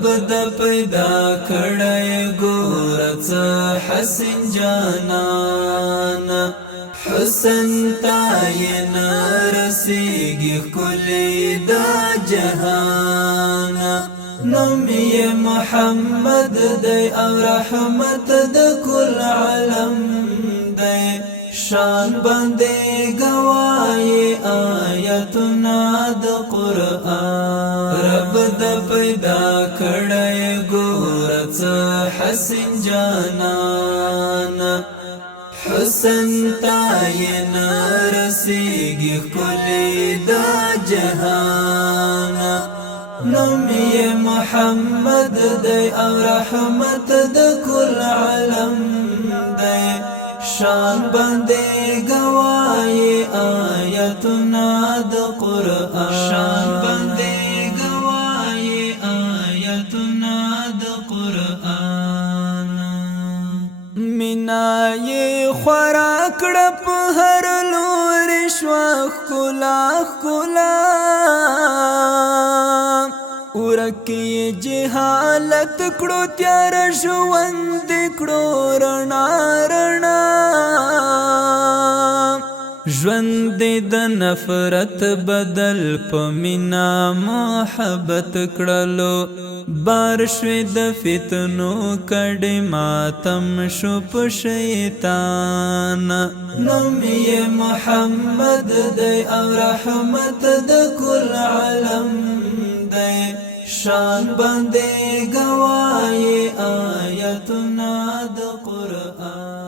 رب د پیدا کړی ګور څه حسین جانان حسن تاین رسیږي ښکلی دا جهان نوم یې محمد دی او رحمت د کل عالم دی شان باندې گواهی آیتنا د قرآن رب د پیدا کړی ګور څه حسین جانان حسن تاین رسیږي ښکلی دا جهان نوم یې محمد دی او رحمت د کل عالم دی شان باندې گواهی آیتنا د قرآن شان باندې گواهی آیتنا د قرآن مینا یې خورا کړه په هر لوري شوه ښکلا ښکلا ورکی جهالت کړو تیار ژوند کړو رڼا رڼا ژوند د نفرت بدل په مینا محبت کړلو بار شوی د فتنو کډې ماتم شو په شیطان نوم یې محمد دی او رحمت د کل عالم دی شان باندې گواهی آیتنا د قرآن